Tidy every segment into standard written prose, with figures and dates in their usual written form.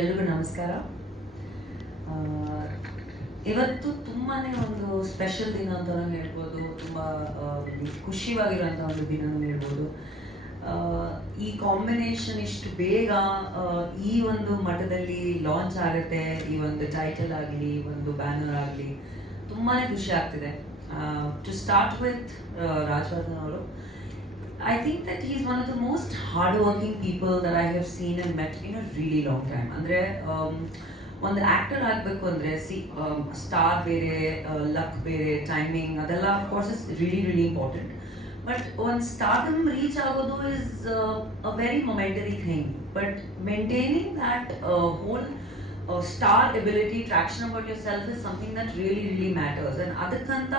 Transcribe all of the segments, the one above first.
ಎಲ್ರಿಗೂ ನಮಸ್ಕಾರ. ಇವತ್ತು ತುಂಬಾನೇ ಒಂದು ಸ್ಪೆಷಲ್ ದಿನ ಅಂತಲೂ ಹೇಳ್ಬೋದು, ತುಂಬ ಖುಷಿಯಾಗಿರೋಂಥ ಒಂದು ದಿನನೂ ಹೇಳ್ಬೋದು. ಈ ಕಾಂಬಿನೇಷನ್ ಇಷ್ಟು ಬೇಗ ಈ ಒಂದು ಮಟ್ಟದಲ್ಲಿ ಲಾಂಚ್ ಆಗುತ್ತೆ, ಈ ಒಂದು ಟೈಟಲ್ ಆಗಲಿ ಒಂದು ಬ್ಯಾನರ್ ಆಗಲಿ ತುಂಬಾನೇ ಖುಷಿ ಆಗ್ತಿದೆ. ಟು ಸ್ಟಾರ್ಟ್ ವಿತ್ ರಾಜವರ್ಧನ್ ಅವರು, I think that he is one of the most hard-working people that I have seen and met in a really long time. Andre ಒಂದು ಆಕ್ಟರ್ ಆಗಬೇಕು ಅಂದರೆ ಸ್ಟಾರ್ ಬೇರೆ, ಲಕ್ ಬೇರೆ, ಟೈಮಿಂಗ್ ಅದೆಲ್ಲ of course is really important. But ಒಂದು stardom reach ಆಗೋದು is a very momentary thing. But maintaining that whole star ability, traction about yourself is something that really matters. And ಅದಕ್ಕಂತ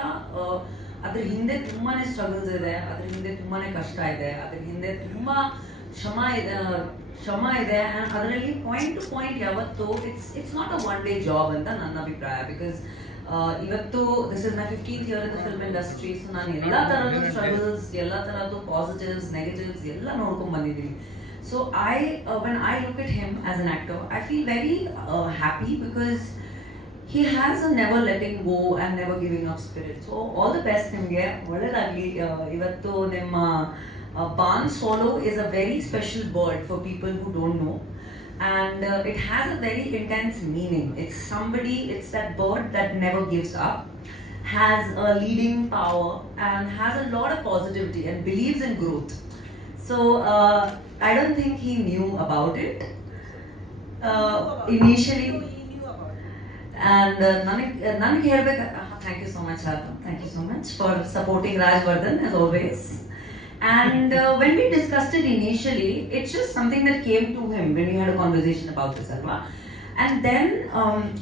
ಅದ್ರ ಹಿಂದೆ ತುಂಬಾನೇ struggles ಇದೆ, ಅದ್ರ ಹಿಂದೆ ತುಂಬಾನೇ ಕಷ್ಟ ಇದೆ, ಅದ್ರ ಹಿಂದೆ ತುಂಬಾ ಶ್ರಮ ಇದೆ. ಅದರಲ್ಲಿ ಪಾಯಿಂಟ್ ಟು ಪಾಯಿಂಟ್ ಯಾವತ್ತು it's not a one day job ಅಂತ ನನ್ನ ಅಭಿಪ್ರಾಯ. ಬಿಕಾಸ್ ಇವತ್ತು this is my 15th year in the film industry. So ನಾನು ಎಲ್ಲ ತರದ್ದು ಸ್ಟ್ರಗಲ್ಸ್, ಎಲ್ಲ ತರದ್ದು ಪಾಸಿಟಿವ್ಸ್, ನೆಗೆಟಿವ್ಸ್ ಎಲ್ಲ ನೋಡ್ಕೊಂಡ್ ಬಂದಿದ್ದೀನಿ. So when I look at him as an actor, I feel very happy because he has a never letting go and never giving up spirit. So all the best ನಿಮಗೆ, ಒಳ್ಳೆದಾಗಲಿ. ಇವತ್ತು ನಿಮ್ಮ ಬಾನ್ solo is a very special bird for people who don't know, and it has a very intense meaning. It's that bird that never gives up, has a leading power and has a lot of positivity and believes in growth. So I don't think he knew about it initially. And ನನಗೆ ಹೇಳ್ಬೇಕು, thank you so much Arthur, thank you so much for supporting Rajvardhan as always. And when we discussed it initially, it's just something that came to him when we had a conversation about this, alva. And then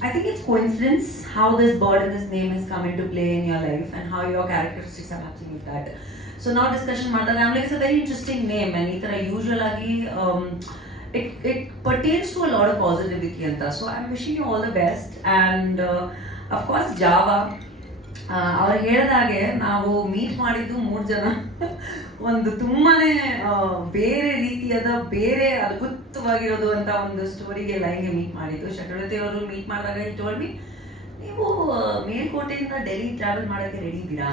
I think it's coincidence how this bird and this name has come into play in your life and how your characteristics are matching with that. So now discussion ಮಾಡಿದಾಗ I'm like, it's a very interesting name, and ಈ ಥರ usual ಆಗಿ it pertains to a lot of positivity anta. So I'm wishing you all the best. And of course Java, ಅವ್ರು ಹೇಳಿದಾಗೆ ನಾವು meet ಮಾಡಿದ್ದು 3 ಜನ ಒಂದು ತುಂಬಾನೇ ಬೇರೆ ರೀತಿಯಾದ, ಬೇರೆ ಅದ್ಭುತವಾಗಿರೋದು ಅಂತ ಒಂದು ಸ್ಟೋರಿಗೆ ಲೈನ್ಗೆ ಮೀಟ್ ಮಾಡಿದ್ದು. ಶಟಳತಿ ಅವರು ಮೀಟ್ ಮಾಡಿದಾಗ ಈ ಟೋಲ್ಡ್ ಮಿ, ನೀವು ಮೇಲ್ಕೋಟೆಯಿಂದ ಡೆಲ್ಲಿ ಟ್ರಾವೆಲ್ ಮಾಡೋಕ್ಕೆ ರೆಡಿ ಇದ್ದೀರಾ,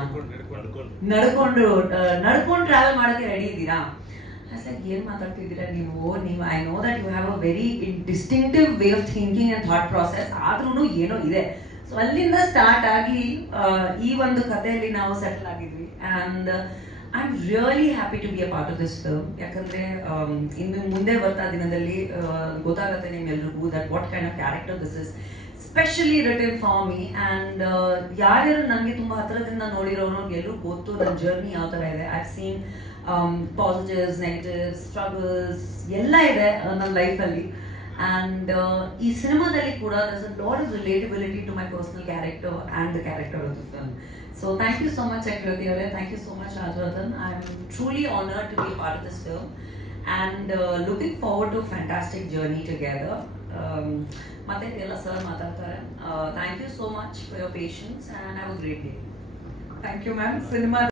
ನಡ್ಕೊಂಡು ಟ್ರಾವೆಲ್ ಮಾಡೋಕ್ಕೆ ರೆಡಿ ಇದ್ದೀರಾ? ಏನು ಮಾತಾಡ್ತಿದ್ದೀರಾ ನೀವು? I know that you have a very distinctive way of thinking and thought process, ಆದ್ರೂ ಏನೋ ಇದೆ. ಸೊ ಅಲ್ಲಿಂದ ಸ್ಟಾರ್ಟ್ ಆಗಿ ಈ ಒಂದು ಕಥೆಯಲ್ಲಿ ನಾವು ಸೆಟಲ್ ಆಗಿದ್ವಿ. And I am really happy to be a part of this film. ಯಾಕಂದರೆ ಇನ್ನು ಮುಂದೆ ಬರ್ತಾ ದಿನದಲ್ಲಿ ಗೊತ್ತಾಗುತ್ತೆ ನಿಮ್ಮೆಲ್ರಿಗೂ that what kind of character this is, specially written for me. And ಯಾರ್ಯಾರು ನನಗೆ ತುಂಬ ಹತ್ತಿರದಿಂದ ನೋಡಿರೋರು ಎಲ್ಲರೂ ಗೊತ್ತು ನನ್ನ ಜರ್ನಿ ಯಾವ ಥರ ಇದೆ. I seen positives, negatives, struggles ಎಲ್ಲ ಇದೆ ನನ್ನ ಲೈಫಲ್ಲಿ. ಆ್ಯಂಡ್ ಈ ಸಿನಿಮಾದಲ್ಲಿ ಕೂಡ there's a lot of relatability to my personal character and the character of the film. So thank you so much Chakravarti avare, thank you so much Rajvardhan. I am truly honored to be a part of this film and looking forward to a fantastic journey together. ಮತ್ತೆ ಎಲ್ಲ sir ಮಾತಾಡ್ತಾರೆ. Thank you so much for your patience and have a great day. Thank you ma'am. Cinema